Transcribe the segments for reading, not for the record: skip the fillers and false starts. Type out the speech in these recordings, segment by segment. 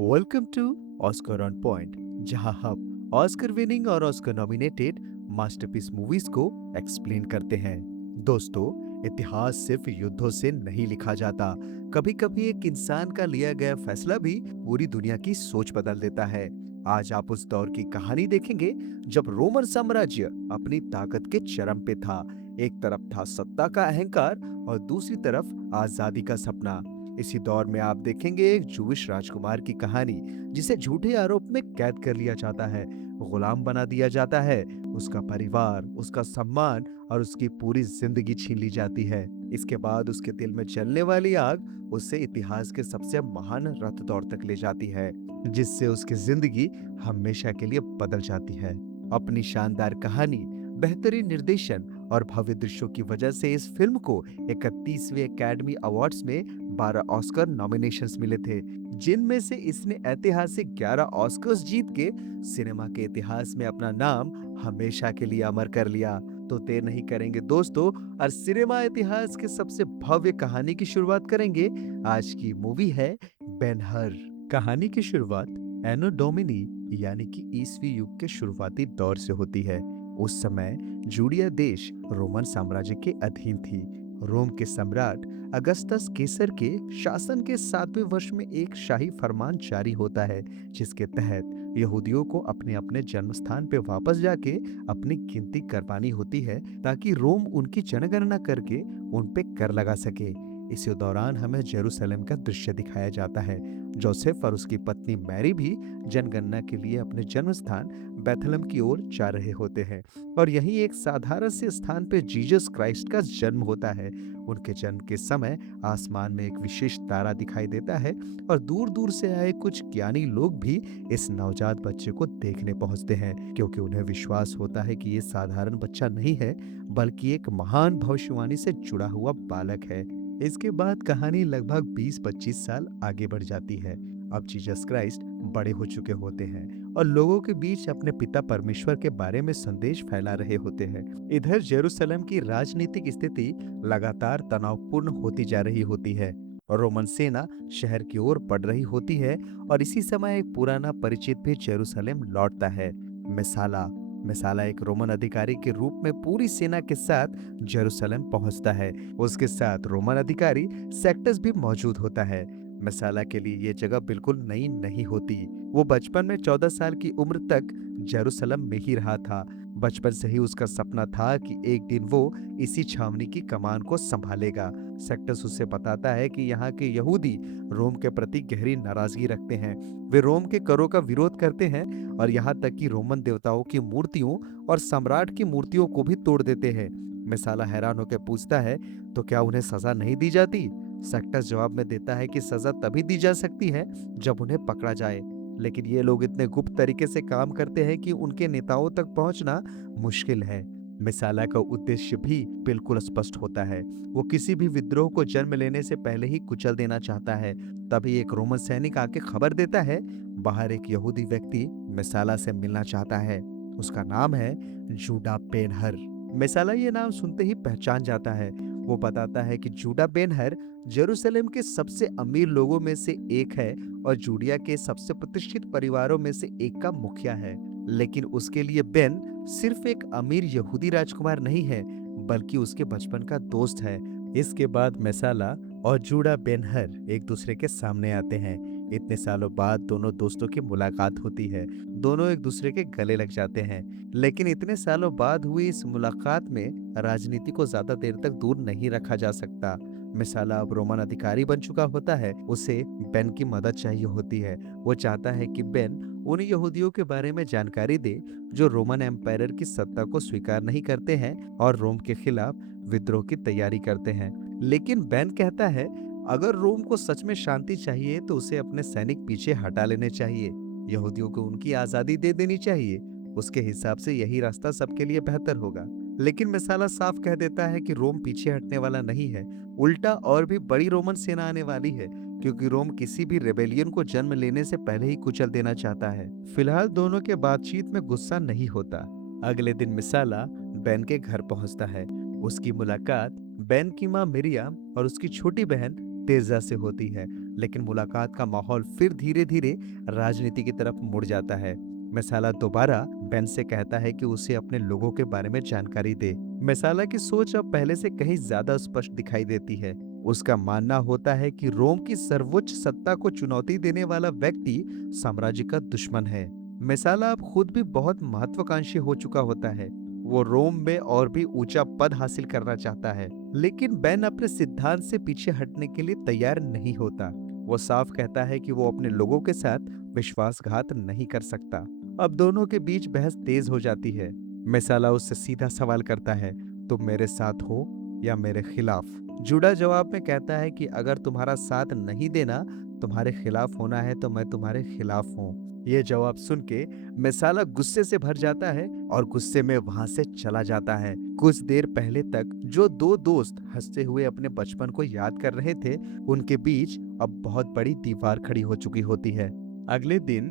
Welcome to Oscar on point, जहां हम Oscar winning और ऑस्कर नॉमिनेटेड मास्टरपीस मूवीज को एक्सप्लेन करते हैं। दोस्तों, इतिहास सिर्फ युद्धों से नहीं लिखा जाता। कभी कभी एक इंसान का लिया गया फैसला भी पूरी दुनिया की सोच बदल देता है। आज आप उस दौर की कहानी देखेंगे जब रोमन साम्राज्य अपनी ताकत के चरम पे था। एक तरफ था सत्ता का अहंकार और दूसरी तरफ आजादी का सपना। इसी दौर में आप देखेंगे एक जूविश राजकुमार की कहानी, जिसे झूठे आरोप में कैद कर लिया जाता है, गुलाम बना दिया जाता है। उसका परिवार, उसका सम्मान और उसकी पूरी जिंदगी छीन ली जाती है। इसके बाद उसके दिल में जलने वाली आग उसे इतिहास के सबसे महान रथ दौड़ तक ले जाती है, जिससे उसकी जिंदगी हमेशा के लिए बदल जाती है। अपनी शानदार कहानी, बेहतरीन निर्देशन और भव्य दृश्यों की वजह से इस फिल्म को 31वें एकेडमी अवार्ड्स में 12 ऑस्कर नॉमिनेशंस मिले थे, जिनमें से इसने ऐतिहासिक 11 ऑस्कर्स जीत के सिनेमा के इतिहास में अपना नाम हमेशा के लिए अमर कर लिया। तो देर नहीं करेंगे दोस्तों, और सिनेमा इतिहास के सबसे भव्य कहानी की शुरुआत करेंगे। आज की मूवी है बेन-हर। कहानी की शुरुआत एनो डोमिनी यानी कि ईसवी युग के शुरुआती दौर से होती है। उस समय जूडिया देश रोमन साम्राज्य के अधीन थी। रोम के सम्राट अगस्टस केसर के शासन के 7वें वर्ष में एक शाही फरमान जारी होता है, जिसके तहत यहूदियों को अपने अपने जन्म स्थान पे वापस जाके अपनी गिनती करवानी होती है, ताकि रोम उनकी जनगणना करके उन पे कर लगा सके। इसी दौरान हमें जेरूसलम का दृश्य दिखाया जाता है। जोसेफ और उसकी पत्नी मैरी भी जनगणना के लिए अपने जन्म स्थान बेथलम की ओर जा रहे होते हैं, और यहीं एक साधारण से स्थान पे जीसस क्राइस्ट का जन्म होता है। उनके जन्म के समय आसमान में एक विशेष तारा दिखाई देता है, और दूर दूर से आए कुछ ज्ञानी लोग भी इस नवजात बच्चे को देखने पहुंचते हैं, क्योंकि उन्हें विश्वास होता है कि ये साधारण बच्चा नहीं है, बल्कि एक महान भविष्यवाणी से जुड़ा हुआ बालक है। इसके बाद कहानी लगभग 20-25 साल आगे बढ़ जाती है। अब जीसस क्राइस्ट बड़े हो चुके होते हैं और लोगों के बीच अपने पिता परमेश्वर के बारे में संदेश फैला रहे होते हैं। इधर जेरूसलम की राजनीतिक स्थिति लगातार तनावपूर्ण होती जा रही होती है। रोमन सेना शहर की ओर बढ़ रही होती है, और इसी समय एक पुराना परिचित भी जेरूसलम लौटता है, मिसाला। मिसाला एक रोमन अधिकारी के रूप में पूरी सेना के साथ जेरूसलम पहुंचता है। उसके साथ रोमन अधिकारी सेक्टस भी मौजूद होता है। मिसाला के लिए ये जगह बिल्कुल नई नहीं होती। वो बचपन में 14 साल की उम्र तक जेरूसलम में ही रहा था। बचपन से ही उसका सपना था कि एक दिन वो इसी छावनी की कमान को संभालेगा। सेक्टस उसे बताता है कि यहाँ के यहूदी रोम के प्रति गहरी नाराजगी रखते हैं। वे रोम के करों का विरोध करते हैं, और यहाँ तक कि रोमन देवताओं की मूर्तियों और सम्राट की मूर्तियों को भी तोड़ देते हैं। मिसाला हैरान होकर पूछता है, तो क्या उन्हें सजा नहीं दी जाती? सेक्टस जवाब में देता है कि सजा तभी दी जा सकती है जब उन्हें पकड़ा जाए, लेकिन ये लोग इतने गुप्त तरीके से काम करते हैं कि उनके नेताओं तक पहुंचना मुश्किल है। मिसाला का उद्देश्य भी बिल्कुल स्पष्ट होता है। वो किसी भी विद्रोह को जन्म लेने से पहले ही कुचल देना चाहता है। तभी एक रोमन सैनिक आके खबर देता है, बाहर एक यहूदी व्यक्ति मिसाला से मिलना चाहता है। उसका नाम है जूडा बेन-हर। मिसाला ये नाम सुनते ही पहचान जाता है। वो बताता है कि जूडा बेन-हर जेरूसलम के सबसे अमीर लोगों में से एक है और जूडिया के सबसे प्रतिष्ठित परिवारों में से एक का मुखिया है। लेकिन उसके लिए बेन सिर्फ एक अमीर यहूदी राजकुमार नहीं है, बल्कि उसके बचपन का दोस्त है। इसके बाद मिसाला और जूडा बेन-हर एक दूसरे के सामने आते हैं। इतने सालों बाद दोनों दोस्तों की मुलाकात होती है। दोनों एक दूसरे के गले लग जाते हैं। लेकिन इतने सालों बाद हुई इस मुलाकात में राजनीति को ज्यादा देर तक दूर नहीं रखा जा सकता। मिसाला अब रोमन अधिकारी बन चुका होता है। उसे बेन की मदद चाहिए होती है। वो चाहता है कि बेन उन यहूदियों के बारे में जानकारी दे जो रोमन एम्पायर की सत्ता को स्वीकार नहीं करते हैं और रोम के खिलाफ विद्रोह की तैयारी करते हैं। लेकिन बेन कहता है, अगर रोम को सच में शांति चाहिए तो उसे अपने सैनिक पीछे हटा लेने चाहिए, यहूदियों को उनकी आजादी दे देनी चाहिए। उसके हिसाब से यही रास्ता सबके लिए बेहतर होगा। लेकिन मिसाला साफ कह देता है कि रोम पीछे हटने वाला नहीं है, उल्टा और भी बड़ी रोमन सेना आने वाली है, क्योंकि रोम किसी भी रेबेलियन को जन्म लेने से पहले ही कुचल देना चाहता है। फिलहाल दोनों के बातचीत में गुस्सा नहीं होता। अगले दिन मिसाला बेन के घर पहुंचता है। उसकी मुलाकात बेन की मां मिरियाम और उसकी छोटी बहन तेजा से होती है। लेकिन मुलाकात का माहौल फिर धीरे धीरे राजनीति की तरफ मुड़ जाता है। मैसाला दोबारा बेन से कहता है कि उसे अपने लोगों के बारे में जानकारी दे। मैसाला की सोच अब पहले से कहीं ज्यादा स्पष्ट दिखाई देती है। उसका मानना होता है कि रोम की सर्वोच्च सत्ता को चुनौती देने वाला व्यक्ति साम्राज्य का दुश्मन है। मैसाला अब खुद भी बहुत महत्वाकांक्षी हो चुका होता है। वो रोम में और भी ऊंचा पद हासिल करना चाहता है, लेकिन बेन अपने सिद्धांत से पीछे हटने के लिए तैयार नहीं होता। वो साफ कहता है कि वो अपने लोगों के साथ विश्वासघात नहीं कर सकता। अब दोनों के बीच बहस तेज हो जाती है। मैसाला उससे सीधा सवाल करता है, तुम मेरे साथ हो या मेरे खिलाफ? जूडा जवाब में कहता है कि अगर तुम्हारा साथ नहीं देना तुम्हारे खिलाफ होना है तो मैं तुम्हारे खिलाफ हूँ। ये जवाब सुन के मैसाला गुस्से से भर जाता है और गुस्से में वहां से चला जाता है। कुछ देर पहले तक जो दो दोस्त हंसते हुए अपने बचपन को याद कर रहे थे, उनके बीच अब बहुत बड़ी दीवार खड़ी हो चुकी होती है। अगले दिन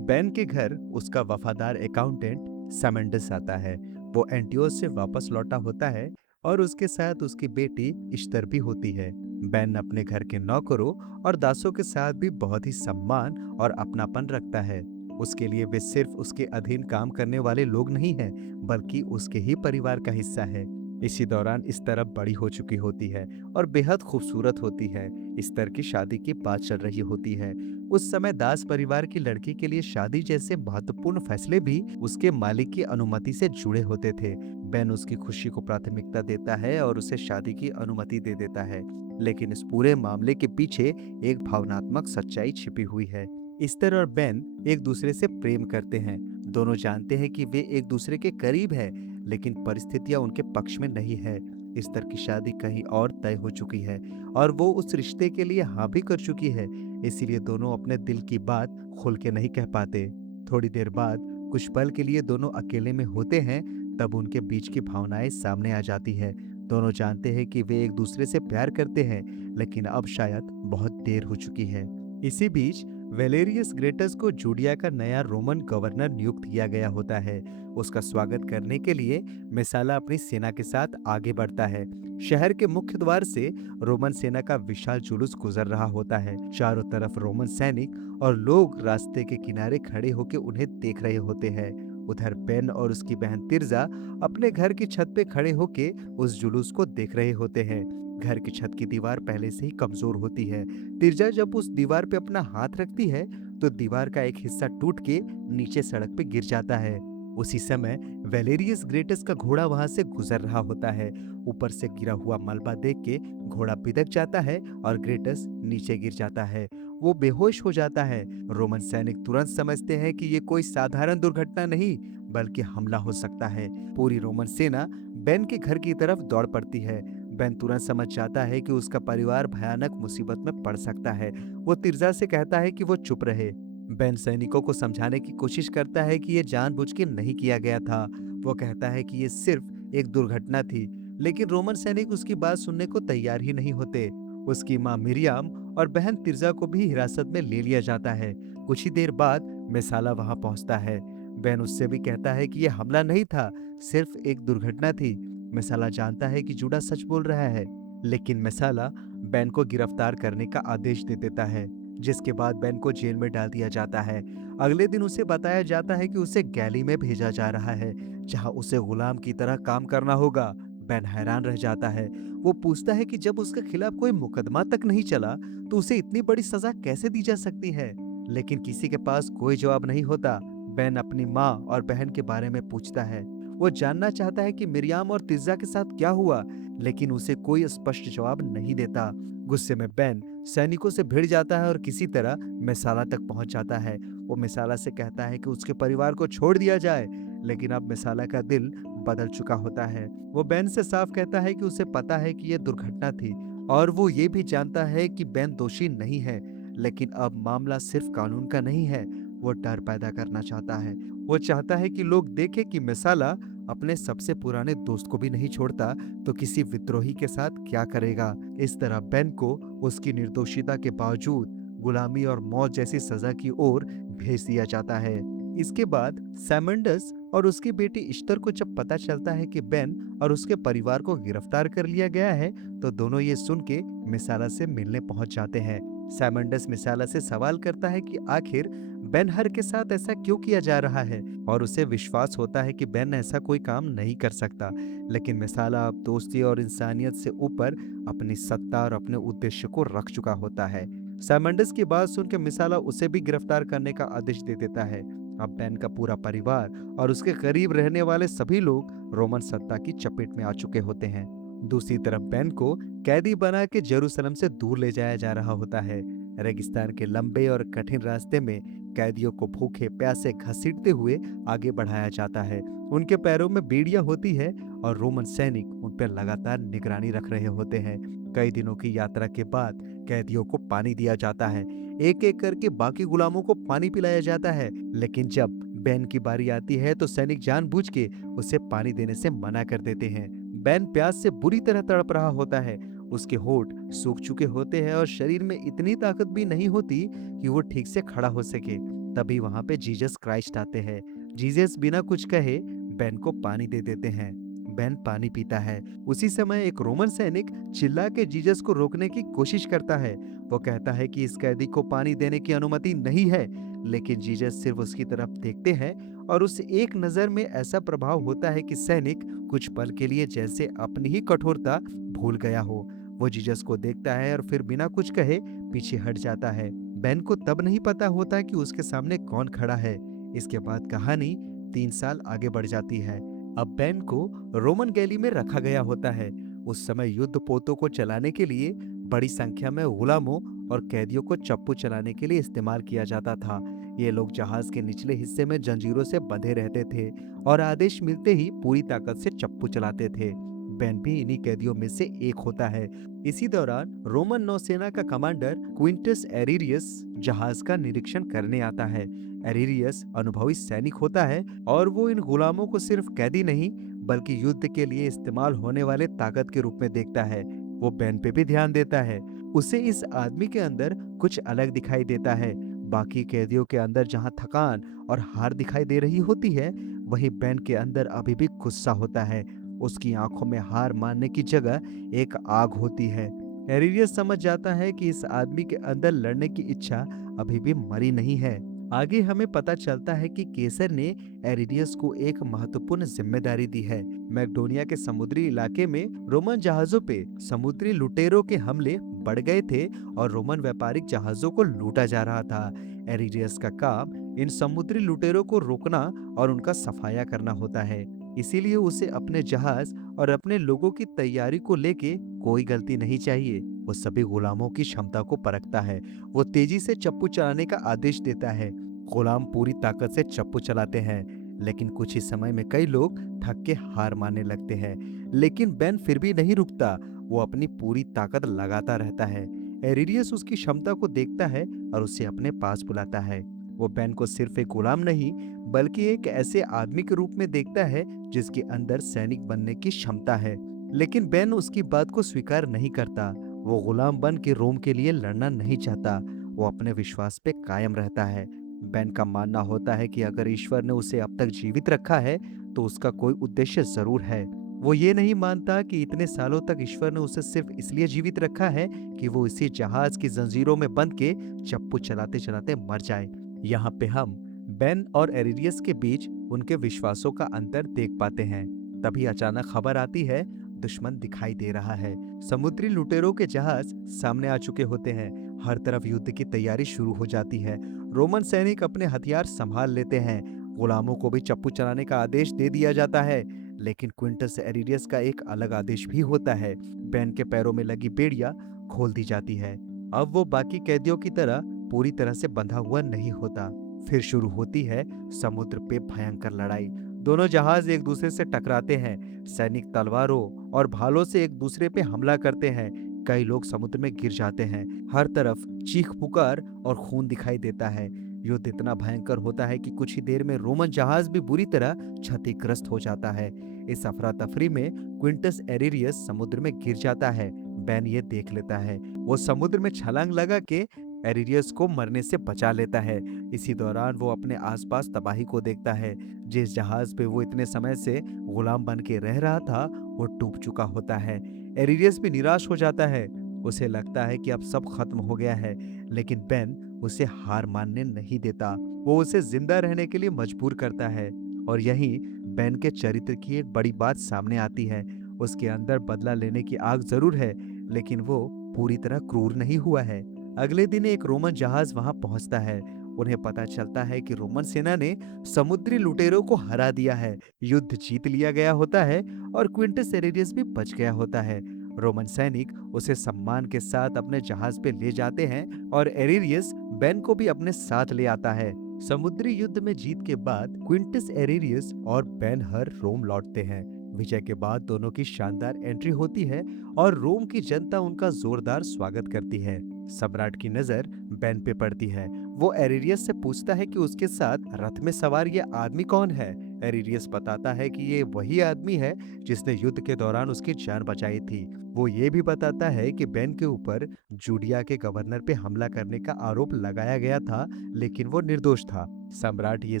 बेन के घर उसका वफादार अकाउंटेंट सैमेंडस आता है। वो एंटियोस से वापस लौटा होता है और उसके साथ उसकी बेटी इश्तर भी होती है। बेन अपने घर के नौकरों और दासों के साथ भी बहुत ही सम्मान और अपनापन रखता है। उसके लिए वे सिर्फ उसके अधीन काम करने वाले लोग नहीं हैं, बल्कि उसके ही परिवार का हिस्सा है। इसी दौरान इस्तर अब बड़ी हो चुकी होती है और बेहद खूबसूरत होती है। इस्तर की शादी की बात चल रही होती है। उस समय दास परिवार की लड़की के लिए शादी जैसे महत्वपूर्ण फैसले भी उसके मालिक की अनुमति से जुड़े होते थे। बेन उसकी खुशी को प्राथमिकता देता है और उसे शादी की अनुमति दे देता है, लेकिन इस पूरे मामले के पीछे एक भावनात्मक सच्चाई छिपी हुई है। इस्तर और बेन एक दूसरे से प्रेम करते हैं। दोनों जानते हैं कि वे एक दूसरे के करीब हैं, लेकिन परिस्थितियां उनके पक्ष में नहीं है। इस्तर की शादी कहीं और तय हो चुकी है और वो उस रिश्ते के लिए हाँ भी कर चुकी है। इसीलिए दोनों अपने दिल की बात खुल के नहीं कह पाते। थोड़ी देर बाद कुछ पल के लिए दोनों अकेले में होते हैं, तब उनके बीच की भावनाएं सामने आ जाती है। दोनों जानते हैं कि वे एक दूसरे से प्यार करते हैं, लेकिन अब शायद बहुत देर हो चुकी है। इसी बीच वेलेरियस ग्रेटस को जूडिया का नया रोमन गवर्नर नियुक्त किया गया होता है। उसका स्वागत करने के लिए मैसाला अपनी सेना के साथ आगे बढ़ता है। शहर के मुख्य द्वार से रोमन सेना का विशाल जुलूस गुजर रहा होता है। चारों तरफ रोमन सैनिक और लोग रास्ते के किनारे खड़े होकर उन्हें देख रहे होते हैं। उधर बेन और उसकी बहन तिर्जा अपने घर की छत पे खड़े होके उस जुलूस को देख रहे होते हैं। घर की छत की दीवार पहले से ही कमजोर होती है। तिर्जा जब उस दीवार पे अपना हाथ रखती है तो दीवार का एक हिस्सा टूट के नीचे सड़क पे गिर जाता है। उसी समय वेलेरियस ग्रेटस का घोड़ा वहां से गुजर रहा होता है। ऊपर से गिरा हुआ मलबा देख के घोड़ा बिदक जाता है और ग्रेटस नीचे गिर जाता है। वो बेहोश हो जाता है। रोमन सैनिक तुरंत समझते हैं कि ये कोई साधारण दुर्घटना नहीं, बल्कि हमला हो सकता है। पूरी रोमन सेना बेन के घर की तरफ दौड़ पड़ती है। बेन तुरंत समझ जाता है कि उसका परिवार भयानक मुसीबत में पड़ सकता है। वो तिर्जा से कहता है कि वो चुप रहे। बेन सैनिकों को समझाने की कोशिश करता है कि ये जानबूझ के नहीं किया गया था। वो कहता है कि ये सिर्फ एक दुर्घटना थी, लेकिन रोमन सैनिक उसकी बात सुनने को तैयार ही नहीं होते। उसकी माँ मिरियाम और बहन तिर्जा को भी हिरासत में ले लिया जाता है। कुछ ही देर बाद मैसाला वहां पहुंचता है। बेन उससे भी कहता है कि यह हमला नहीं था, सिर्फ एक दुर्घटना थी। मैसाला जानता है कि जूडा सच बोल रहा है, लेकिन मैसाला बेन को गिरफ्तार करने का आदेश दे देता है, जिसके बाद बेन को जेल में डाल दिया जाता है। अगले दिन उसे बताया जाता है कि उसे गैली में भेजा जा रहा है, जहां उसे गुलाम की तरह काम करना होगा। बेन हैरान रह जाता है। वो पूछता है कि जब उसके खिलाफ कोई मुकदमा तक नहीं चला तो उसे इतनी बड़ी सजा कैसे दी जा सकती है, लेकिन किसी के पास कोई जवाब नहीं होता। बेन अपनी माँ और बहन के बारे में पूछता है। वो जानना चाहता है कि मिरियाम और तिर्जा के साथ क्या हुआ, लेकिन उसे कोई स्पष्ट जवाब नहीं देता। गुस्से में बेन सैनिकों से भिड़ जाता है और किसी तरह मैसाला तक पहुंच जाता है। वो मैसाला से कहता है कि उसके परिवार को छोड़ दिया जाए, लेकिन अब मैसाला का दिल बदल चुका होता है। वो बेन से साफ कहता है कि उसे पता है कि यह दुर्घटना थी और वो ये भी जानता है कि बेन दोषी नहीं है, लेकिन अब मामला सिर्फ कानून का नहीं है। वो डर पैदा करना चाहता है। वो चाहता है कि लोग देखें कि मैसाला अपने सबसे पुराने दोस्त को भी नहीं छोड़ता तो किसी विद्रोही के साथ क्या करेगा। इस तरह बेन को उसकी निर्दोषिता के बावजूद गुलामी और मौत जैसी सजा की ओर भेज दिया जाता है। इसके बाद सैमंडस और उसकी बेटी इश्तर को जब पता चलता है कि बेन और उसके परिवार को गिरफ्तार कर लिया गया है, तो दोनों ये सुन के मैसाला से मिलने पहुंच जाते हैं। सैमंडस मिसाला से सवाल करता है कि आखिर बेन हर के साथ ऐसा क्यों किया जा रहा है, और उसे विश्वास होता है कि बेन ऐसा कोई काम नहीं कर सकता। लेकिन मिसाला अब दोस्ती और इंसानियत से ऊपर अपनी सत्ता और अपने उद्देश्य को रख चुका होता है। सैमंडस की बात सुनकर मिसाला उसे भी गिरफ्तार करने का आदेश दे देता है। अब बेन का पूरा परिवार और उसके करीब रहने वाले सभी लोग रोमन सत्ता की चपेट में आ चुके होते हैं। दूसरी तरफ बेन को कैदी बना के जेरूसलम से दूर ले जाया जा रहा होता है। रेगिस्तान के लंबे और कठिन रास्ते में कैदियों को भूखे प्यासे घसीटते हुए आगे बढ़ाया जाता है। उनके पैरों में बेड़ियां होती है और रोमन सैनिक उन पर लगातार निगरानी रख रहे होते हैं। कई दिनों की यात्रा के बाद कैदियों को पानी दिया जाता है। एक एक करके बाकी गुलामों को पानी पिलाया जाता है, लेकिन जब बेन की बारी आती है तो सैनिक जानबूझ के उसे पानी देने से मना कर देते हैं। बेन प्यास से बुरी तरह तड़प रहा होता है। उसके होठ सूख चुके होते हैं और शरीर में इतनी ताकत भी नहीं होती कि वो ठीक से खड़ा हो सके। तभी वहां पे जीसस क्राइस्ट आते हैं। जीसस बिना कुछ कहे बेन को पानी दे देते हैं। बेन पानी पीता है। उसी समय एक रोमन सैनिक चिल्ला के जीसस को रोकने की कोशिश करता है। वो कहता है कि इस कैदी को पानी देने की अनुमति नहीं है, लेकिन जीसस सिर्फ उसकी तरफ देखते हैं और उस एक नजर में ऐसा प्रभाव होता है कि सैनिक कुछ पल के लिए जैसे अपनी ही कठोरता भूल गया हो। वो जीसस को देखता है और फिर बिना कुछ कहे पीछे हट जाता है। बेन को तब नहीं पता होता कि उसके सामने कौन खड़ा है। इसके बाद कहानी 3 साल आगे बढ़ जाती है। अब बेन को रोमन गैली में रखा गया होता है। उस समय युद्ध पोतों को चलाने के लिए बड़ी संख्या में गुलामों और कैदियों को चप्पू चलाने के लिए इस्तेमाल किया जाता था। ये लोग जहाज के निचले हिस्से में जंजीरों से बंधे रहते थे और आदेश मिलते ही पूरी ताकत से चप्पू चलाते थे। बेन भी इन्हीं कैदियों में से एक होता है। इसी दौरान रोमन नौसेना का कमांडर क्विंटस एरिरियस जहाज का निरीक्षण करने आता है। एरिरियस अनुभवी सैनिक होता है और वो इन गुलामों को सिर्फ कैदी नहीं बल्कि युद्ध के लिए इस्तेमाल होने वाले ताकत के रूप में देखता है। वो बेन पे भी ध्यान देता है। उसे इस आदमी के अंदर कुछ अलग दिखाई देता है। बाकी कैदियों के अंदर जहां थकान और हार दिखाई दे रही होती है, वहीं बेन के अंदर अभी भी गुस्सा होता है। उसकी आंखों में हार मानने की जगह एक आग होती है। एरिरियस समझ जाता है कि इस आदमी के अंदर लड़ने की इच्छा अभी भी मरी नहीं है। आगे हमें पता चलता है कि केसर ने एरिरियस को एक महत्वपूर्ण जिम्मेदारी दी है। मैकडोनिया के समुद्री इलाके में रोमन जहाजों पे समुद्री लुटेरों के हमले बढ़ गए थे और रोमन व्यापारिक जहाजों को लूटा जा रहा था। एरिरियस का काम इन समुद्री लुटेरों को रोकना और उनका सफाया करना होता है। इसीलिए उसे अपने जहाज और अपने लोगों की तैयारी को लेके कोई गलती नहीं चाहिए। वो सभी गुलामों की क्षमता को परखता है। वो तेजी से चप्पू चलाने का आदेश देता है। गुलाम पूरी ताकत से चप्पू चलाते हैं, लेकिन कुछ ही समय में कई लोग थक के हार मानने लगते हैं। लेकिन बेन फिर भी नहीं रुकता। वो अपनी पूरी ताकत लगाता रहता है। एरिरियस उसकी क्षमता को देखता है और उसे अपने पास बुलाता है। वो बेन को सिर्फ एक गुलाम नहीं बल्कि एक ऐसे आदमी के रूप में देखता है जिसके अंदर सैनिक बनने की क्षमता है। लेकिन बेन उसकी बात को स्वीकार नहीं करता। वो गुलाम बन के रोम के लिए लड़ना नहीं चाहता। वो अपने विश्वास पे कायम रहता है। बेन का मानना होता है कि अगर ईश्वर ने उसे अब तक जीवित रखा है तो उसका कोई उद्देश्य जरूर है। वो ये नहीं मानता कि इतने सालों तक ईश्वर ने उसे सिर्फ इसलिए जीवित रखा है कि वो इसी जहाज की जंजीरों में बंध के चप्पू चलाते चलाते मर जाए। यहाँ पे हम बेन और एरिरियस के बीच उनके विश्वासों का अंतर देख पाते हैं। तभी अचानक खबर आती है, दुश्मन दिखाई दे रहा है। समुद्री लुटेरों के जहाज सामने आ चुके होते हैं। हर तरफ युद्ध की तैयारी शुरू हो जाती है। रोमन सैनिक अपने हथियार संभाल लेते हैं। गुलामों को भी चप्पू चलाने का आदेश दे दिया जाता है। लेकिन क्विंटस एरिरियस का एक अलग आदेश भी होता है। बेन के पैरों में लगी बेड़ियां खोल दी जाती है। अब वो बाकी कैदियों की तरह पूरी तरह से बंधा हुआ नहीं होता। फिर शुरू होती है समुद्र पे भयंकर लड़ाई। दोनों जहाज एक दूसरे से टकराते हैं। सैनिक तलवारों और भालों से एक दूसरे पे हमला करते हैं। कई लोग समुद्र में गिर जाते हैं। हर तरफ चीख पुकार और खून दिखाई देता है। युद्ध इतना भयंकर होता है कि कुछ ही देर में रोमन जहाज भी बुरी तरह क्षतिग्रस्त हो जाता है। इस अफरा तफरी में क्विंटस एरिरियस समुद्र में गिर जाता है। बेन ये देख लेता है। वो समुद्र में छलांग लगा के एरिरियस को मरने से बचा लेता है। इसी दौरान वो अपने आसपास तबाही को देखता है। जिस जहाज पे वो इतने समय से गुलाम बन के रह रहा था वो डूब चुका होता है। एरिरियस भी निराश हो जाता है। उसे लगता है कि अब सब खत्म हो गया है। लेकिन बेन उसे हार मानने नहीं देता। वो उसे जिंदा रहने के लिए मजबूर करता है। और यहीं बेन के चरित्र की एक बड़ी बात सामने आती है। उसके अंदर बदला लेने की आग जरूर है, लेकिन वो पूरी तरह क्रूर नहीं हुआ है। अगले दिन एक रोमन जहाज वहां पहुंचता है। उन्हें पता चलता है कि रोमन सेना ने समुद्री लुटेरों को हरा दिया है, युद्ध जीत लिया गया होता है और क्विंटस एरेरियस भी बच गया होता है। रोमन सैनिक उसे सम्मान के साथ अपने जहाज पे ले जाते हैं और एरेरियस बेन को भी अपने साथ ले आता है। समुद्री युद्ध में जीत के बाद क्विंटस एरेरियस और बेन हर रोम लौटते हैं। विजय के बाद दोनों की शानदार एंट्री होती है और रोम की जनता उनका जोरदार स्वागत करती है। सम्राट की नजर बेन पे पड़ती है। वो एरेरियस से पूछता है कि उसके साथ रथ में सवार ये आदमी कौन है। एरेरियस बताता है कि ये वही आदमी है जिसने युद्ध के दौरान उसकी जान बचाई थी। वो ये भी बताता है कि बेन के ऊपर जूडिया के गवर्नर पे हमला करने का आरोप लगाया गया था, लेकिन वो निर्दोष था। सम्राट ये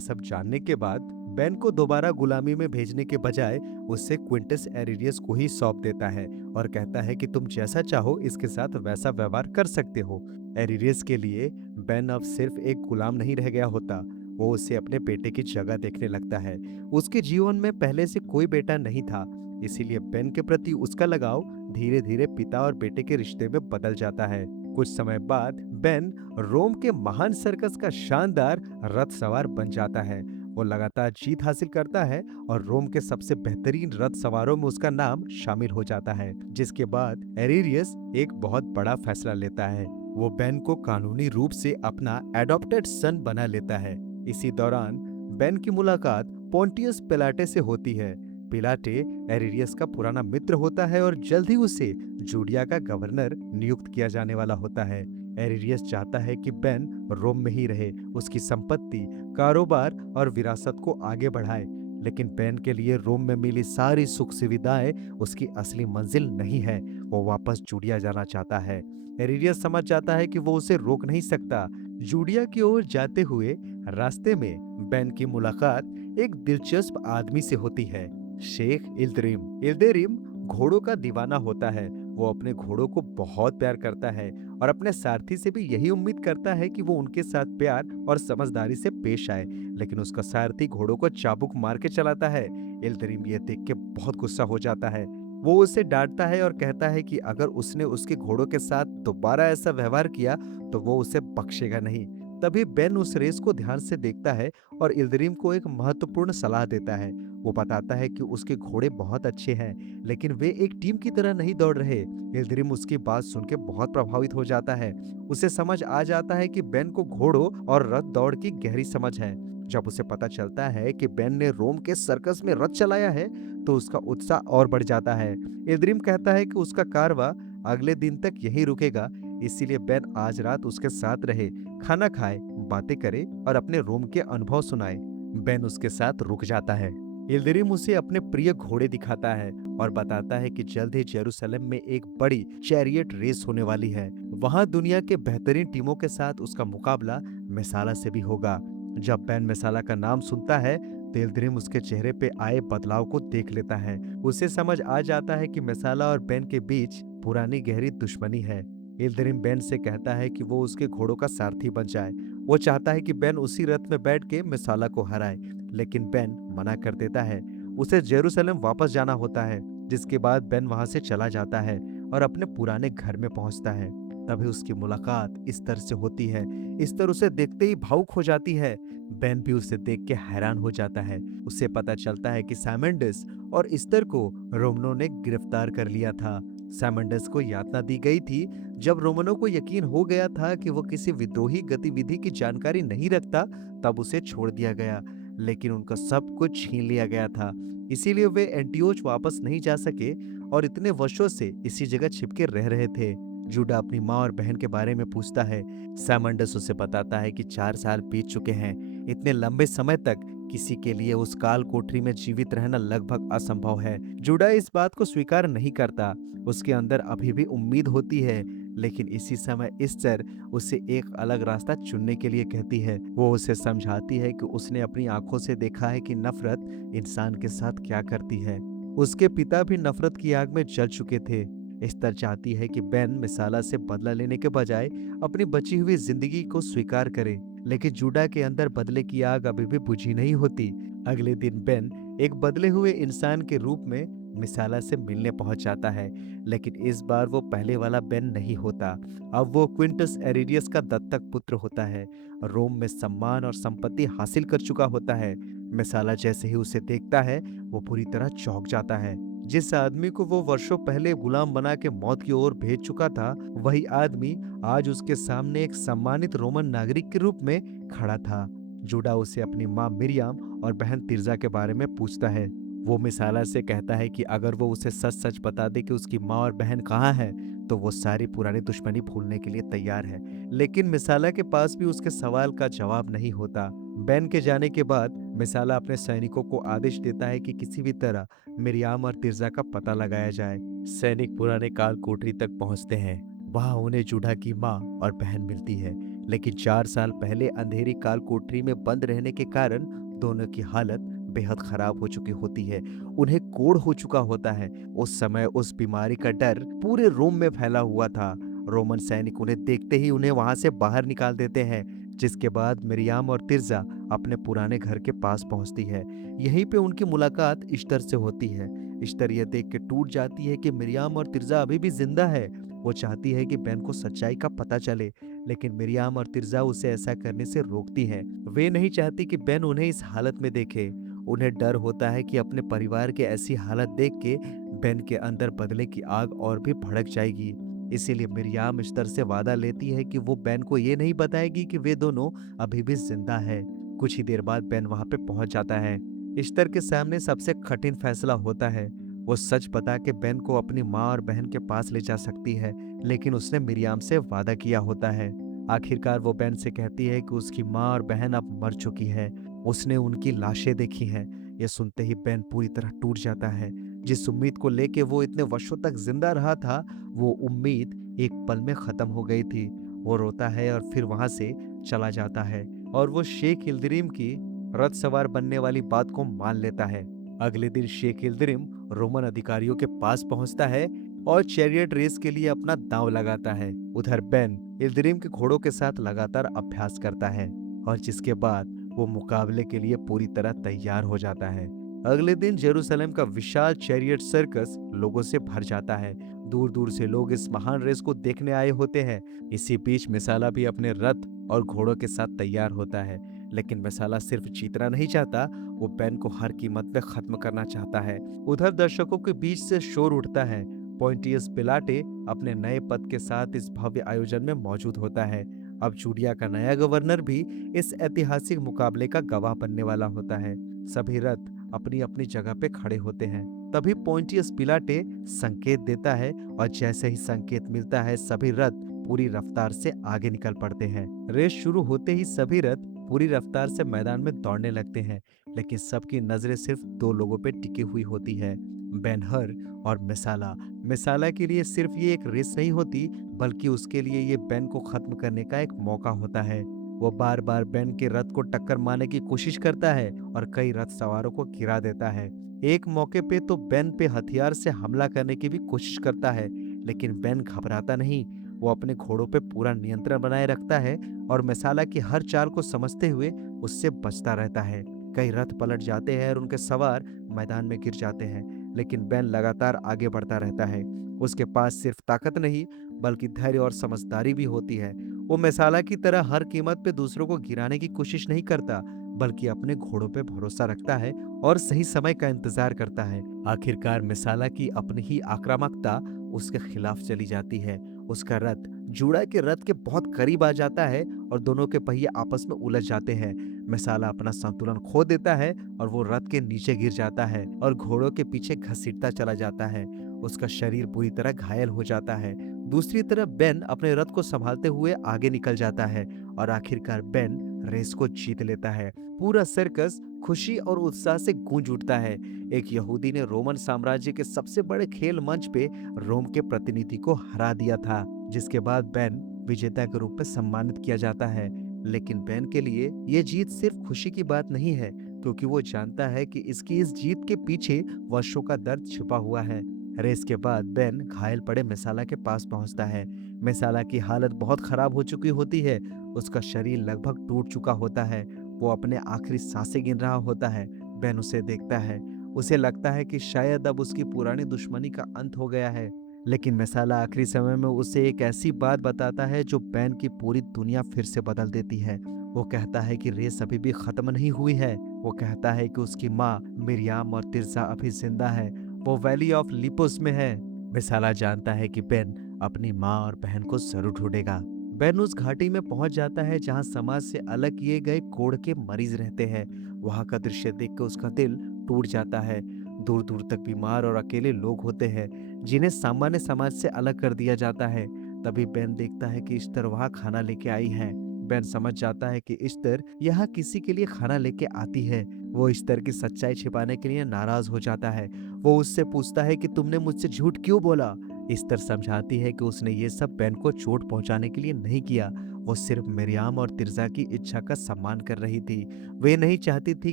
सब जानने के बाद बेन को दोबारा गुलामी में भेजने के बजाय उससे क्विंटस एरेरियस को ही सौंप देता है और कहता है कि तुम जैसा चाहो इसके साथ वैसा व्यवहार कर सकते हो। एरेरियस के लिए बेन अब सिर्फ एक गुलाम नहीं रह गया होता, वो उसे अपने बेटे की जगह देखने लगता है। उसके जीवन में पहले से कोई बेटा नहीं था, इसीलिए बेन के प्रति उसका लगाव धीरे धीरे पिता और बेटे के रिश्ते में बदल जाता है। कुछ समय बाद बेन रोम के महान सर्कस का शानदार रथ सवार बन जाता है। वो लगातार जीत हासिल करता है और रोम के सबसे बेहतरीन रथ सवारों में उसका नाम शामिल हो जाता है। जिसके बाद एरेरियस एक बहुत बड़ा फैसला लेता है। वो बेन को कानूनी रूप से अपना एडॉप्टेड सन बना लेता है। इसी दौरान बेन की मुलाकात पोंटियस पिलाटे से होती है। पिलाटे एरेरियस का पुराना मित्र होता है और जल्द ही उसे जूडिया का गवर्नर नियुक्त किया जाने वाला होता है। एरेरियस चाहता है कि बेन रोम में ही रहे, उसकी संपत्ति, कारोबार और विरासत को आगे बढ़ाए, लेकिन बेन के लिए रोम में मिली सारी सुख सुविधाएं उसकी असली मंजिल नहीं है। वो वापस जूडिया जाना चाहता है। एरेरियस समझ जाता है कि वो उसे रोक नहीं सकता। जूडिया की ओर जाते हुए रास्ते में बेन की मुलाकात एक दिलचस्प आदमी से होती है, शेख इल्दरिम। इल्दरिम घोड़ों का दीवाना होता है। वो अपने घोड़ों को बहुत प्यार करता है और अपने सारथी से भी यही उम्मीद करता है कि वो उनके साथ प्यार और समझदारी से पेश आए, लेकिन उसका सारथी घोड़ों को चाबुक मार के चलाता है। इल्दरिम ये देख के बहुत गुस्सा हो जाता है। वो उसे डांटता है और कहता है कि अगर उसने उसके घोड़ों के साथ दोबारा ऐसा व्यवहार किया तो वो उसे बख्शेगा नहीं। तभी बेन उस रेस को ध्यान से देखता है और इल्दरिम को एक महत्वपूर्ण सलाह देता है। वो बताता है कि उसके घोड़े बहुत अच्छे हैं, लेकिन वे एक टीम की तरह नहीं दौड़ रहे। इल्दरिम उसकी बात सुन के बहुत प्रभावित हो जाता है। उसे समझ आ जाता है कि बेन को घोड़ों और रथ दौड़ की गहरी समझ है। जब उसे पता चलता है कि बेन ने रोम के सर्कस में रथ चलाया है तो उसका उत्साह और बढ़ जाता है। इल्दरिम कहता है कि उसका कारवां अगले दिन तक यहीं रुकेगा, इसीलिए बेन आज रात उसके साथ रहे, खाना खाए, बातें करे और अपने रोम के अनुभव सुनाए। बेन उसके साथ रुक जाता है। इल्दरिम उसे अपने प्रिय घोड़े दिखाता है और बताता है कि जल्द ही जेरूसलम में एक बड़ी चैरियट रेस होने वाली है। वहां दुनिया के बेहतरीन टीमों के साथ उसका मुकाबला मैसाला से भी होगा। जब बेन मैसाला का नाम सुनता है तो इल्दरिम उसके चेहरे पे आए बदलाव को देख लेता है। उसे समझ आ जाता है कि मैसाला और बेन के बीच पुरानी गहरी दुश्मनी है। इल्दरिम बेन से कहता है कि वो उसके घोड़ों का सारथी बन जाए। वो चाहता है कि बेन उसी रथ में बैठ के मैसाला को हराए, लेकिन बेन मना कर देता है। उसे जेरूसलम वापस जाना होता है, जिसके बाद बेन वहां से चला जाता है और अपने पुराने घर में पहुंचता है। तभी उसकी मुलाकात इस्तर से होती है। इस्तर उसे देखते ही भावुक हो जाती है। बेन भी उसे देख के हैरान हो जाता है। उसे पता चलता है कि सैमंडस और इस्तर को रोमनों ने गिरफ्तार कर लिया था। सैमंडस को यातना दी गई थी। जब रोमनों को यकीन हो गया था कि वो किसी विद्रोही गतिविधि की जानकारी नहीं रखता, तब उसे छोड़ दिया गया, लेकिन उनका सब कुछ छीन लिया गया था। इसीलिए वे एंटियोच वापस नहीं जा सके और इतने वर्षों से इसी जगह छिपके रह रहे थे। जूडा अपनी माँ और बहन के बारे में पूछता है। सैमंडस उसे बताता है कि 4 साल बीत चुके हैं। इतने लंबे समय तक किसी के लिए उस काल कोठरी में जीवित रहना लगभग असंभव है। जूडा इस बात को स्वीकार नहीं करता। उसके अंदर अभी भी उम्मीद होती है, लेकिन इसी समय इस्तर उसे एक अलग रास्ता चुनने के लिए कहती है। वो उसे समझाती है कि उसने अपनी आंखों से देखा है कि नफरत इंसान के साथ क्या करती है। उसके पिता भी नफरत की आग में जल चुके थे। एस्तर चाहती है कि बेन मिसाला से बदला लेने के बजाय अपनी बची हुई जिंदगी को स्वीकार करे, लेकिन जूडा के अंदर बदले की आग अभी भी बुझी नहीं होती। अगले दिन बेन एक बदले हुए इंसान के रूप में मिसाला से मिलने पहुंच जाता है, लेकिन इस बार वो पहले वाला बेन नहीं होता। अब वो क्विंटस एरिडियस का दत्तक पुत्र होता है, रोम में सम्मान और संपत्ति हासिल कर चुका होता है। मिसाला जैसे ही उसे देखता है वो पूरी तरह चौंक जाता है। जिस आदमी को वो वर्षों पहले गुलाम बना के मौत की ओर भेज चुका था, वही आदमी आज उसके सामने एक सम्मानित रोमन नागरिक के रूप में खड़ा था। जूडा उसे अपनी माँ मिरियाम और बहन तिर्जा के बारे में पूछता है। वो मिसाला से कहता है कि अगर वो उसे सच सच बता दे कि उसकी माँ और बहन कहाँ है, तो वो सारी पुरानी दुश्मनी भूलने के लिए तैयार है। लेकिन मिसाला के पास भी उसके सवाल का जवाब नहीं होता। बेन के जाने के बाद मिसाला अपने सैनिकों को आदेश देता है कि किसी भी तरह मिरियाम और तिर्जा का पता लगाया जाए। सैनिक पुराने काल कोठरी तक पहुंचते हैं। वहां उन्हें जूडा की माँ और बहन मिलती है, लेकिन 4 साल पहले अंधेरी काल कोठरी में बंद रहने के कारण दोनों की हालत बेहद खराब हो चुकी होती है। उन्हें कोढ़ हो चुका होता है। उस समय उस बीमारी का डर पूरे रोम में फैला हुआ था। रोमन सैनिक उन्हें देखते ही उन्हें वहां से बाहर निकाल देते हैं, जिसके बाद मिरियाम और तिर्जा अपने पुराने घर के पास पहुंचती है। यहीं पे उनकी मुलाकात इश्तर से होती है। इश्तर यह देख के टूट जाती है कि मिरियाम और तिर्जा अभी भी जिंदा है। वो चाहती है कि बेन को सच्चाई का पता चले, लेकिन मिरियाम और तिर्जा उसे ऐसा करने से रोकती हैं। वे नहीं चाहती कि बेन उन्हें इस हालत में देखे। उन्हें डर होता है कि अपने परिवार के ऐसी हालत देख के बेन के अंदर बदले की आग और भी भड़क जाएगी। इसीलिए मिरियाम इश्तर से वादा लेती है कि वो बेन को ये नहीं बताएगी कि वे दोनों अभी भी जिंदा है। कुछ ही देर बाद बेन वहां पे पहुंच जाता है। इश्तर के सामने सबसे कठिन फैसला होता है। वो सच बता के बेन को अपनी माँ और बहन के पास ले जा सकती है, लेकिन उसने मिरियाम से वादा किया होता है। आखिरकार वो बेन से कहती है कि उसकी माँ और बहन अब मर चुकी है। उसने उनकी लाशें देखी हैं। यह सुनते ही बेन पूरी तरह टूट जाता है। जिस उम्मीद को लेके वो इतने वर्षों तक जिंदा रहा था, वो उम्मीद एक पल में खत्म हो गई थी। वो रोता है और फिर वहां से चला जाता है, और वो शेख इल्दिरिम की रथ सवार बनने वाली बात को मान लेता है। अगले दिन शेख इल्दिरिम रोमन अधिकारियों के पास पहुंचता है और चैरियट रेस के लिए अपना दांव लगाता है। उधर बेन इल्दिरिम के घोड़ों के साथ लगातार अभ्यास करता है, और जिसके बाद वो मुकाबले के लिए पूरी तरह तैयार हो जाता है। अगले दिन जेरूसलम का विशाल चैरियट सर्कस लोगों से भर जाता है। दूर दूर से लोग इस महान रेस को देखने आए होते हैं। इसी बीच मिसाला भी अपने रथ और घोड़ों के साथ तैयार होता है, लेकिन मिसाला सिर्फ जीतना नहीं चाहता, वो बेन को हर कीमत पे खत्म करना चाहता है। उधर दर्शकों के बीच से शोर उठता है। पोंटियस पिलाटे अपने नए पद के साथ इस भव्य आयोजन में मौजूद होता है। अब जूडिया का नया गवर्नर भी इस ऐतिहासिक मुकाबले का गवाह बनने वाला होता है। सभी रथ अपनी अपनी जगह पे खड़े होते हैं। तभी पोंटियस पिलाटे संकेत देता है, और जैसे ही संकेत मिलता है सभी रथ पूरी रफ्तार से आगे निकल पड़ते हैं। रेस शुरू होते ही सभी रथ पूरी रफ्तार से मैदान में दौड़ने लगते हैं, लेकिन सबकी नजरें सिर्फ 2 लोगों पे टिकी हुई होती है, बेन-हर और मिसाला। मिसाला के लिए सिर्फ ये एक रेस नहीं होती, बल्कि उसके लिए ये बेन को खत्म करने का एक मौका होता है। वो बार बार बेन के रथ को टक्कर मारने की कोशिश करता है और कई रथ सवारों को गिरा देता है। एक मौके पे तो बेन पे हथियार से हमला करने की भी कोशिश करता है, लेकिन बेन घबराता नहीं। वो अपने घोड़ों पे पूरा नियंत्रण बनाए रखता है और मिसाला की हर चाल को समझते हुए उससे बचता रहता है। कई रथ पलट जाते हैं और उनके सवार मैदान में गिर जाते हैं, लेकिन बेन लगातार आगे बढ़ता रहता है। उसके पास सिर्फ ताकत नहीं, बल्कि धैर्य और समझदारी भी होती है। वो मिसाला की तरह हर कीमत पे दूसरों को गिराने की कोशिश नहीं करता, बल्कि अपने घोड़ों पे भरोसा रखता है और सही समय का इंतजार करता है। आखिरकार मिसाला की अपनी ही आक्रामकता उसके खिलाफ चली जाती है। उसका रथ जूड़ा के रथ के बहुत करीब आ जाता है और दोनों के पहिए आपस में उलझ जाते हैं। मिसाला अपना संतुलन खो देता है और वो रथ के नीचे गिर जाता है और घोड़ों के पीछे घसीटता चला जाता है। उसका शरीर बुरी तरह घायल हो जाता है। दूसरी तरफ बेन अपने रथ को संभालते हुए आगे निकल जाता है और आखिरकार बेन रेस को जीत लेता है। पूरा सर्कस खुशी और उत्साह से गूंज उठता है। एक यहूदी ने रोमन साम्राज्य के सबसे बड़े खेल मंच पे रोम के प्रतिनिधि को हरा दिया था, जिसके बाद बेन विजेता के रूप में सम्मानित किया जाता है। लेकिन बेन के लिए ये जीत सिर्फ खुशी की बात नहीं है, क्योंकि वो जानता है कि इसकी इस जीत के पीछे वर्षों का दर्द छिपा हुआ है। रेस के बाद बेन घायल पड़े मिसाला के पास पहुंचता है। मिसाला की हालत बहुत खराब हो चुकी होती है। उसका शरीर लगभग टूट चुका होता है। वो अपने आखिरी सांसें गिन रहा होता है। बेन उसे देखता है। उसे लगता है कि शायद अब उसकी पुरानी दुश्मनी का अंत हो गया है। लेकिन मिसाला आखिरी समय में उसे एक ऐसी बात बताता है जो बेन की पूरी दुनिया फिर से बदल देती है। वो कहता है कि रेस अभी भी खत्म नहीं हुई है। वो कहता है कि उसकी माँ मिरियाम और तिर्सा अभी जिंदा है। वो वैली ऑफ लिपोस में है। मिसाला जानता है कि बेन अपनी माँ और बहन को जरूर ढूंढेगा। बेन उस घाटी में पहुंच जाता है जहां समाज से अलग किए गए कोढ़ के मरीज रहते हैं। वहां का दृश्य देख कर उसका दिल टूट जाता है। दूर दूर तक बीमार और अकेले लोग होते हैं जिन्हें सामान्य समाज से अलग कर दिया जाता है। तभी बेन देखता है कि इश्तर वहां खाना लेके आई है। बेन समझ जाता है कि इश्तर यहाँ किसी के लिए खाना लेके आती है। वो इश्तर की सच्चाई छिपाने के लिए नाराज हो जाता है। वो उससे पूछता है कि तुमने मुझसे झूठ क्यों बोला। इश्तर समझाती है कि उसने ये सब बेन को चोट पहुंचाने के लिए नहीं किया। वो सिर्फ मरियम और तिर्जा की इच्छा का सम्मान कर रही थी। वे नहीं चाहती थी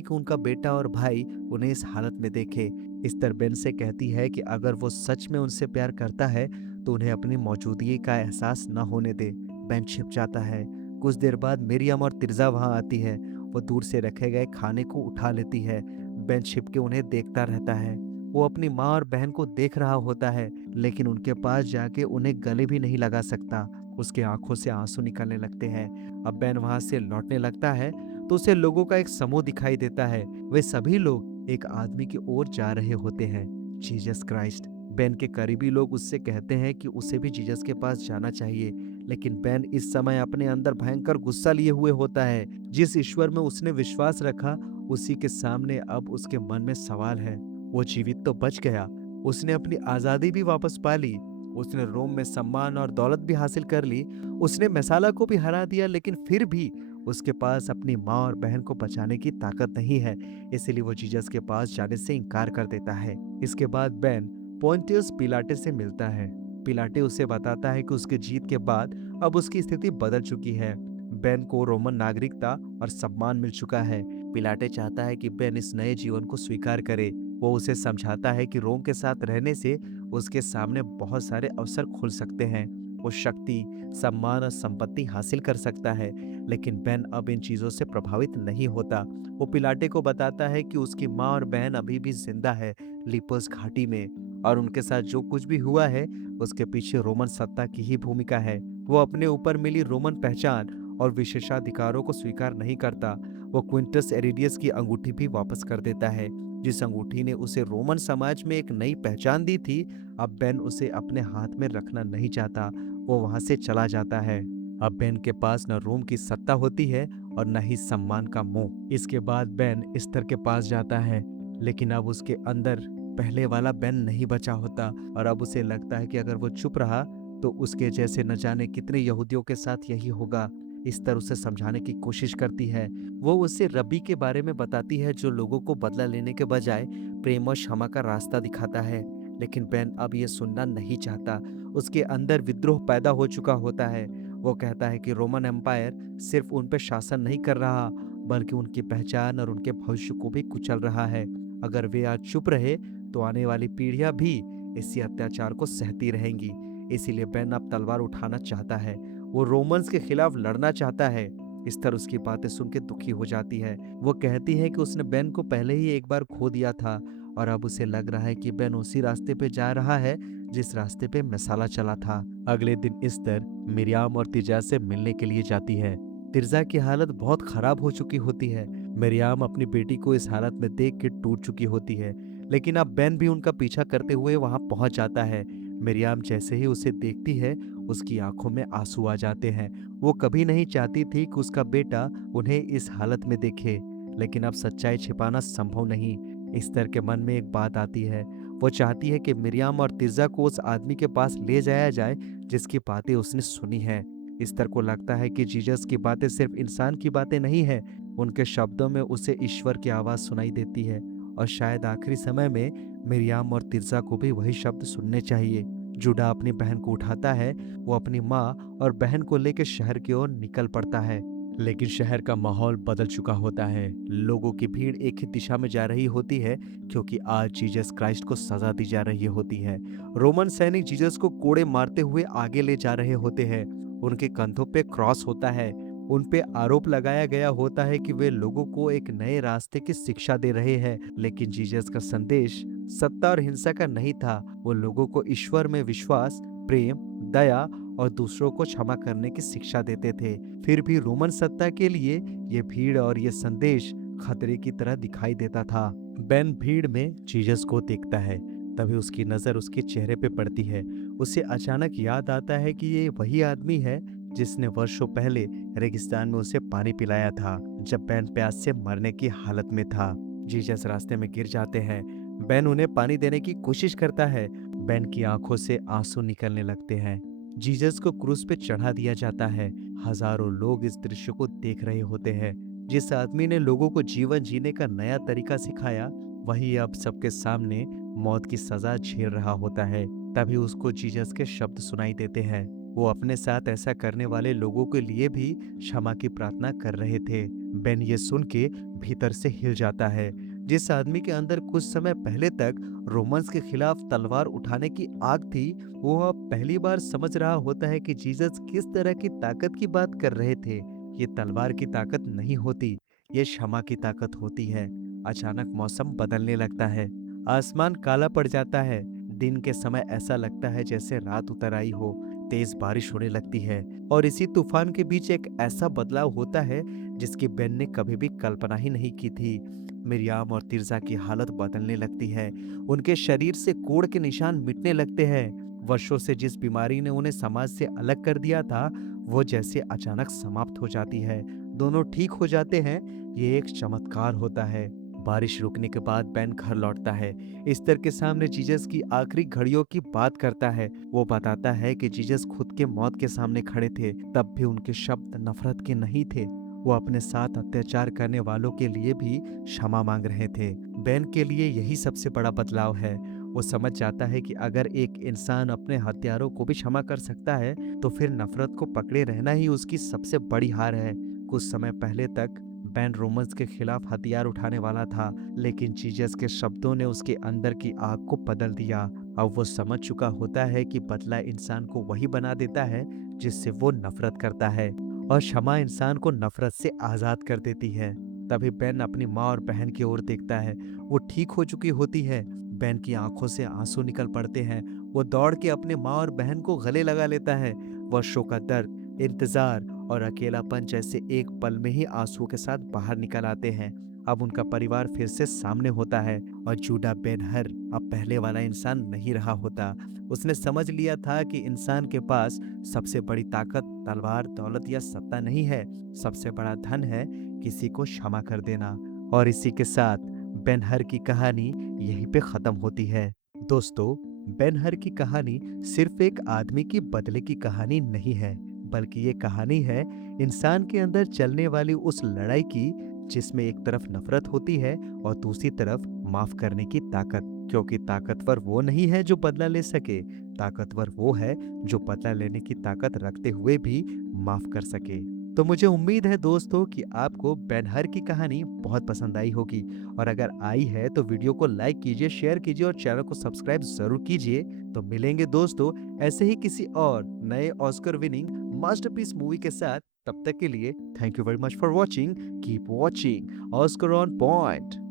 कि उनका बेटा और भाई उन्हें इस हालत में देखे। इश्तर बेन से कहती है कि अगर वो सच में उनसे प्यार करता है तो उन्हें अपनी मौजूदगी का एहसास न होने दे। बेन छिप जाता है। कुछ देर बाद मरियम और तिर्जा वहां आती है। वो दूर से रखे गए खाने को उठा लेती है। बेन छिप के उन्हें देखता रहता है। वो अपनी माँ और बहन को देख रहा होता है लेकिन उनके पास जाके उन्हें गले भी नहीं लगा सकता। उसके आंखों से आंसू निकलने लगते हैं। अब बेन वहां से लौटने लगता है तो उसे लोगों का एक समूह दिखाई देता है। वे सभी लोग एक आदमी की ओर जा रहे होते हैं, जीसस क्राइस्ट। बेन के करीबी लोग उससे कहते हैं कि उसे भी जीसस के पास जाना चाहिए। लेकिन बेन इस समय अपने अंदर भयंकर गुस्सा लिए हुए होता है। जिस ईश्वर में उसने विश्वास रखा उसी के सामने अब उसके मन में सवाल है। वो जीवित तो बच गया, उसने अपनी आजादी भी वापस पा ली, उसने रोम में सम्मान और दौलत भी हासिल कर ली, उसने मैसाला को भी हरा दिया, लेकिन फिर भी उसके पास अपनी माँ और बहन को बचाने की ताकत नहीं है। इसलिए वो जीसस के पास जाने से इनकार कर देता है। इसके बाद बेन पोंटियस पिलाटे से मिलता है। पिलाटे उसे बताता है कि उसकी जीत के बाद अब उसकी स्थिति बदल चुकी है। बेन को रोमन नागरिकता और सम्मान मिल चुका है। पिलाटे चाहता है कि बेन इस नए जीवन को स्वीकार करे। वो उसे समझाता है कि रोम के साथ रहने से उसके सामने बहुत सारे अवसर खुल सकते हैं। वो शक्ति, सम्मान और संपत्ति हासिल कर सकता है। लेकिन बेन अब इन चीजों से प्रभावित नहीं होता। वो पिलाटे को बताता है कि उसकी माँ और बहन अभी भी जिंदा है लिपोस घाटी में, और उनके साथ जो कुछ भी हुआ है उसके पीछे रोमन सत्ता की ही भूमिका है। वो अपने ऊपर मिली रोमन पहचान और विशेषाधिकारों को स्वीकार नहीं करता। वो क्विंटस एरिडियस की अंगूठी भी वापस कर देता है, जिस अंगूठी ने उसे रोमन समाज में एक नई पहचान दी थी। अब बेन उसे अपने हाथ में रखना नहीं चाहता। वो वहां से चला जाता है। अब बेन के पास न रोम की सत्ता होती है और न ही सम्मान का मोह। इसके बाद बेन इस्तर के पास जाता है, लेकिन अब उसके अंदर पहले वाला बेन नहीं बचा होता, और अब उसे लगता है कि अगर वो चुप रहा तो उसके जैसे न जाने कितने यहूदियों के साथ यही होगा। इस्तर उसे समझाने की कोशिश करती है। वो उसे रब्बी के बारे में बताती है जो लोगों को बदला लेने के बजाय प्रेम और क्षमा का रास्ता दिखाता है। लेकिन बेन अब ये सुनना नहीं चाहता। उसके अंदर विद्रोह पैदा हो चुका होता है। वो कहता है कि रोमन एम्पायर सिर्फ उन पर शासन नहीं कर रहा बल्कि उनकी पहचान और उनके भविष्य को भी कुचल रहा है। अगर वे आज चुप रहे तो आने वाली पीढ़ियां भी इसी अत्याचार को सहती रहेंगी। इसीलिए बेन अब तलवार उठाना चाहता है। वो रोमन्स के खिलाफ लड़ना चाहता है। इस तरह उसकी बातें सुन के दुखी हो जाती है। वो कहती है कि उसने बेन को पहले ही एक बार खो दिया था और अब उसे लग रहा है कि बेन उसी रास्ते पे जा रहा है जिस रास्ते पे मैसाला चला था। अगले दिन इस्तर मिरियाम और तिर्जा से मिलने के लिए जाती है। तिर्जा की हालत बहुत खराब हो चुकी होती है। मिरियाम अपनी बेटी को इस हालत में देख के टूट चुकी होती है। लेकिन अब बेन भी उनका पीछा करते हुए वहां पहुंच जाता है। मिरियाम जैसे ही उसे देखती है उसकी आंखों में आंसू आ जाते हैं। वो कभी नहीं चाहती थी कि उसका बेटा उन्हें इस हालत में देखे, लेकिन अब सच्चाई छिपाना संभव नहीं। इस्तर के मन में एक बात आती है। वो चाहती है कि मिरियाम और तिर्जा को उस आदमी के पास ले जाया जाए जिसकी बातें उसने सुनी है। इस्तर को लगता है कि जीसस की बातें सिर्फ इंसान की बातें नहीं है, उनके शब्दों में उसे ईश्वर की आवाज सुनाई देती है, और शायद आखिरी समय में मिरियाम और तिर्जा को भी वही शब्द सुनने चाहिए। जूडा अपनी बहन को उठाता है। वो अपनी माँ और बहन को लेकर शहर की ओर निकल पड़ता है। लेकिन शहर का माहौल बदल चुका होता है। लोगों की भीड़ एक ही दिशा में जा रही होती है, क्योंकि आज जीसस क्राइस्ट को सजा दी जा रही होती है। रोमन सैनिक जीसस को कोड़े मारते हुए आगे ले जा रहे होते हैं। उनके कंधों पे क्रॉस होता है। उन पे आरोप लगाया गया होता है कि वे लोगों को एक नए रास्ते की शिक्षा दे रहे हैं। लेकिन जीसस का संदेश सत्ता और हिंसा का नहीं था। वो लोगों को ईश्वर में विश्वास, प्रेम, दया और दूसरों को क्षमा करने की शिक्षा देते थे। फिर भी रोमन सत्ता के लिए ये भीड़ और ये संदेश खतरे की तरह दिखाई देता था। बेन भीड़ में जीसस को देखता है। तभी उसकी नजर उसके चेहरे पे पड़ती है। उसे अचानक याद आता है कि ये वही आदमी है जिसने वर्षों पहले रेगिस्तान में उसे पानी पिलाया था, जब बेन प्यास से मरने की हालत में था। जीसस रास्ते में गिर जाते हैं। बेन उन्हें पानी देने की कोशिश करता है। बेन की आंखों से आंसू निकलने लगते हैं। जीसस को क्रूस पे चढ़ा दिया जाता है। हजारों लोग इस दृश्य को देख रहे होते हैं। जिस आदमी ने लोगों को जीवन जीने का नया तरीका सिखाया, वही अब सबके सामने मौत की सजा झेल रहा होता है। तभी उसको जीसस के शब्द सुनाई देते हैं। वो अपने साथ ऐसा करने वाले लोगों के लिए भी क्षमा की प्रार्थना कर रहे थे। बेन ये सुन के भीतर से हिल जाता है। जिस आदमी के अंदर कुछ समय पहले तक रोमन्स के खिलाफ तलवार उठाने की आग थी, वो अब पहली बार समझ रहा होता है कि जीसस किस तरह की ताकत की बात कर रहे थे। ये तलवार की ताकत नहीं होती, ये क्षमा की ताकत होती है। अचानक मौसम बदलने लगता है। आसमान काला पड़ जाता है। दिन के समय ऐसा लगता है जैसे रात उतर आई हो। तेज बारिश होने लगती है और इसी तूफान के बीच एक ऐसा बदलाव होता है जिसकी बेन ने कभी भी कल्पना ही नहीं की थी। मिरियाम और तिरसा की हालत बदलने लगती है। उनके शरीर से कोढ़ के निशान मिटने लगते हैं। वर्षों से जिस बीमारी ने उन्हें समाज से अलग कर दिया था, वो जैसे अचानक समाप्त हो जाती है। दोनों ठीक हो जाते हैं। ये एक चमत्कार होता है। बारिश रुकने के बाद बेन घर लौटता है। इस्तर के सामने जीसस की आखिरी घड़ियों की बात करता है। वो बताता है कि जीसस खुद के मौत के सामने खड़े थे, तब भी उनके शब्द नफरत के नहीं थे। वो अपने साथ अत्याचार करने वालों के लिए भी क्षमा मांग रहे थे। बेन के लिए यही सबसे बड़ा बदलाव है। वो समझ जाता है कि अगर एक इंसान अपने हत्यारों को भी क्षमा कर सकता है, तो फिर नफरत को पकड़े रहना ही उसकी सबसे बड़ी हार है। कुछ समय पहले तक बेन रोमन्स के खिलाफ हथियार उठाने वाला था, लेकिन जीसस के शब्दों ने उसके अंदर की आग को बदल दिया। अब वो समझ चुका होता है कि बदला इंसान को वही बना देता है जिससे वो नफरत करता है, और क्षमा इंसान को नफरत से आजाद कर देती है। तभी बेन अपनी माँ और बहन की ओर देखता है। वो ठीक हो चुकी होती है। बेन की आंखों से आंसू निकल पड़ते हैं। वो दौड़ के अपने माँ और बहन को गले लगा लेता है। वर्षों का दर्द, इंतजार और अकेलापन जैसे एक पल में ही आंसुओं के साथ बाहर निकल आते हैं। अब उनका परिवार फिर से सामने होता है और जूडा बेन-हर अब पहले वाला इंसान नहीं रहा होता। उसने समझ लिया था कि इंसान के पास सबसे बड़ी ताकत तलवार, दौलत या सत्ता नहीं है। सबसे बड़ा धन है किसी को क्षमा कर देना। और इसी के साथ बेन-हर की कहानी यहीं पे खत्म होती है। दोस्तों, बेन-हर की कहानी सिर्फ एक आदमी की बदले की कहानी नहीं है, बल्कि ये कहानी है इंसान के अंदर चलने वाली उस लड़ाई की, जिसमें एक तरफ नफरत होती है और दूसरी तरफ माफ करने की ताकत। क्योंकि ताकतवर वो नहीं है जो बदला ले सके, ताकतवर वो है जो बदला लेने की ताकत रखते हुए भी माफ कर सके। तो मुझे उम्मीद है दोस्तों कि आपको बेन-हर की कहानी बहुत पसंद आई होगी, और अगर आई है तो वीडियो को लाइक कीजिए, शेयर कीजिए और चैनल को सब्सक्राइब जरूर कीजिए। तो मिलेंगे दोस्तों ऐसे ही किसी और नए ऑस्कर विनिंग मास्टरपीस मूवी के साथ। तब तक के लिए thank you very much for watching. Keep watching Oscar on point.